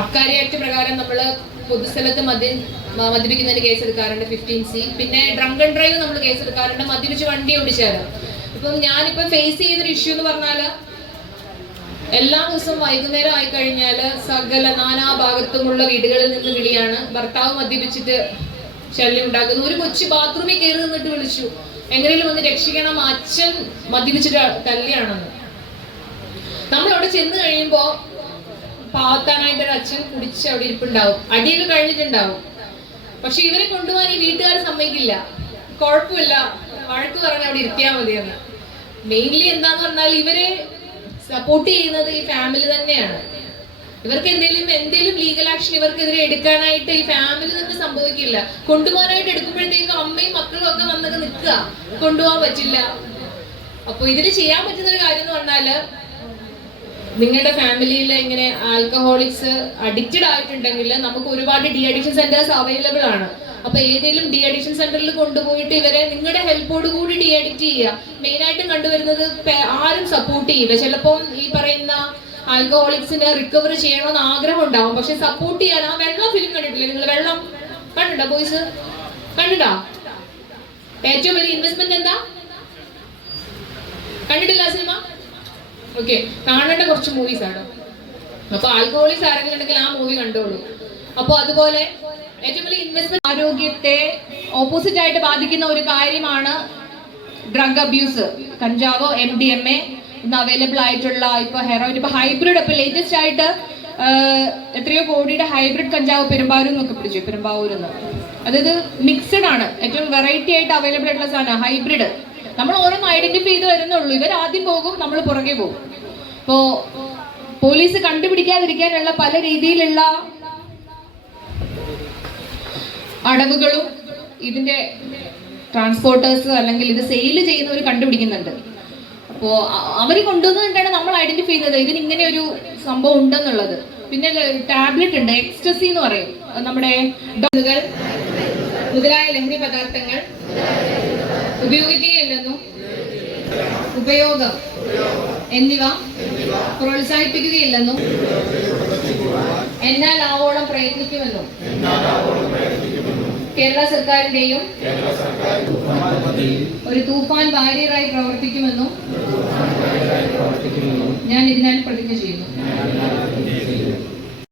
അബ്കാരി act പ്രകാരം നമ്മൾ പൊതുസ്ഥലത്ത് മദ്യപിക്കുന്നതിന് കേസെടുക്കാറുണ്ട് 15C. പിന്നെ ഡ്രങ്ക് ആൻഡ് ഡ്രൈവ് നമ്മൾ കേസെടുക്കാറുണ്ട് മദ്യപിച്ച് വണ്ടി ഓടിച്ചാല്. ഇപ്പം ഞാനിപ്പം ഫേസ് ചെയ്യുന്നൊരു ഇഷ്യൂ എന്ന് പറഞ്ഞാല് എല്ലാ ദിവസവും വൈകുന്നേരം ആയിക്കഴിഞ്ഞാല് സകല നാനാഭാഗത്തുമുള്ള വീടുകളിൽ നിന്ന് വിളിയാണ്, ഭർത്താവ് മദ്യപിച്ചിട്ട് ശല്യം ഉണ്ടാക്കുന്നു. ഒരു കൊച്ചു ബാത്റൂമിൽ കയറി നിന്നിട്ട് വിളിച്ചു, എങ്ങനെയും ഒന്ന് രക്ഷിക്കണം, അച്ഛൻ മദ്യപിച്ചിട്ട് തല്ലിയാണെന്ന്. നമ്മളവിടെ ചെന്ന് കഴിയുമ്പോ പാത്താനായിട്ടൊരു അച്ഛൻ കുടിച്ച് അവിടെ ഇരിപ്പുണ്ടാവും, അടിയൊക്കെ കഴിഞ്ഞിട്ടുണ്ടാവും. പക്ഷെ ഇവരെ കൊണ്ടുപോകാൻ ഈ വീട്ടുകാർ സമ്മതിക്കില്ല. കുഴപ്പമില്ല, വഴക്ക് പറഞ്ഞ് അവിടെ ഇരുത്തിയാൽ മതിയെന്ന്. മെയിൻലി എന്താന്ന് പറഞ്ഞാൽ ഇവരെ സപ്പോർട്ട് ചെയ്യുന്നത് ഈ ഫാമിലി തന്നെയാണ്. ഇവർക്ക് എന്തെങ്കിലും ലീഗൽ ആക്ഷൻ ഇവർക്കെതിരെ എടുക്കാനായിട്ട് ഈ ഫാമിലി തന്നെ സംഭവിക്കില്ല. കൊണ്ടുപോകാനായിട്ട് എടുക്കുമ്പോഴത്തേക്കും അമ്മയും മക്കളും ഒക്കെ വന്നൊക്കെ നിൽക്കുക, കൊണ്ടുപോകാൻ പറ്റില്ല. അപ്പൊ ഇതിന് ചെയ്യാൻ പറ്റുന്ന ഒരു കാര്യം എന്ന് പറഞ്ഞാല്, നിങ്ങളുടെ ഫാമിലിയിൽ ഇങ്ങനെ ആൽക്കഹോളിക്സ് അഡിക്റ്റഡ് ആയിട്ടുണ്ടെങ്കിൽ നമുക്ക് ഒരുപാട് ഡി അഡിക്ഷൻ സെന്റേഴ്സ് അവൈലബിൾ ആണ്. അപ്പൊ ഏതെങ്കിലും ഡി അഡിക്ഷൻ സെന്ററിൽ കൊണ്ടുപോയിട്ട് ഇവരെ നിങ്ങളുടെ ഹെൽപ്പോട് കൂടി ഡി അഡിക്റ്റ് ചെയ്യുക. മെയിൻ ആയിട്ടും കണ്ടുവരുന്നത് ആരും സപ്പോർട്ട് ചെയ്യില്ല. ചിലപ്പം ഈ പറയുന്ന ആൽക്കഹോളിക്സിനെ റിക്കവർ ചെയ്യണമെന്ന് ആഗ്രഹം ഉണ്ടാവും, പക്ഷെ സപ്പോർട്ട് ചെയ്യാൻ. ആ വെള്ളം ഫിലിം കണ്ടിട്ടില്ലേ നിങ്ങൾ? വെള്ളം കണ്ടിട്ടോ ബോയ്സ്? കണ്ടിട്ടോ? ഏറ്റവും വലിയ ഇൻവെസ്റ്റ്മെന്റ് എന്താ? കണ്ടിട്ടില്ല ആ സിനിമ? ഓക്കെ, കാണേണ്ട കുറച്ച് മൂവീസ് ആണ്. അപ്പൊ ആൽക്കഹോളിക്സ് ആരെങ്കിലും ഉണ്ടെങ്കിൽ ആ മൂവി കണ്ടോളൂ. അപ്പൊ അതുപോലെ ഏറ്റവും വലിയ ഇൻവെസ്റ്റ്മെന്റ് ആരോഗ്യത്തെ ഓപ്പോസിറ്റ് ആയിട്ട് ബാധിക്കുന്ന ഒരു കാര്യമാണ് ഡ്രഗ് അബ്യൂസ്. കഞ്ചാവോ MDMA ഇന്ന് അവൈലബിൾ ആയിട്ടുള്ള ഇപ്പൊ ഹെറോയിൻ, ഇപ്പൊ ഹൈബ്രിഡ്, ഇപ്പൊ ലേറ്റസ്റ്റ് ആയിട്ട് എത്രയോ കോടിയുടെ ഹൈബ്രിഡ് കഞ്ചാവ് പെരുമ്പാവൂരിൽ പിടിച്ചു. പെരുമ്പാവൂരിന്ന് അതായത് മിക്സഡ് ആണ്, ഏറ്റവും വെറൈറ്റി ആയിട്ട് അവൈലബിൾ ആയിട്ടുള്ള സാധനം ഹൈബ്രിഡ്. നമ്മൾ ഓരോന്ന് ഐഡന്റിഫൈ ചെയ്ത് വരുന്നുള്ളൂ. ഇവർ ആദ്യം പോകും, നമ്മൾ പുറകെ പോകും. ഇപ്പോ പോലീസ് കണ്ടുപിടിക്കാതിരിക്കാനുള്ള പല രീതിയിലുള്ള അടവുകളും ഇതിന്റെ ട്രാൻസ്പോർട്ടേഴ്സ് അല്ലെങ്കിൽ ഇത് സെയിൽ ചെയ്യുന്നവർ കണ്ടുപിടിക്കുന്നുണ്ട്. അപ്പോ അവര് കൊണ്ടുവന്നിട്ടാണ് നമ്മൾ ഐഡന്റിഫൈ ചെയ്തത് ഇതിന് ഇങ്ങനെ ഒരു സംഭവം ഉണ്ടെന്നുള്ളത്. പിന്നെ ടാബ്ലറ്റ് ഉണ്ട്, എക്സ്റ്റസി എന്ന് പറയും. നമ്മുടെ മുതലായ ലഹരി പദാർത്ഥങ്ങൾ ഉപയോഗിക്കുകയില്ലെന്നും ഉപയോഗം എന്നിവ പ്രോത്സാഹിപ്പിക്കുകയില്ലെന്നും എന്നാൽ ആവോളം പ്രയത്നിക്കുമെന്നും കേരള സർക്കാരിന്റെയും ഒരു തൂഫാൻ വാരിയറായി പ്രവർത്തിക്കുമെന്നും ഞാൻ ഇതിനാൽ പ്രതിജ്ഞ ചെയ്യുന്നു.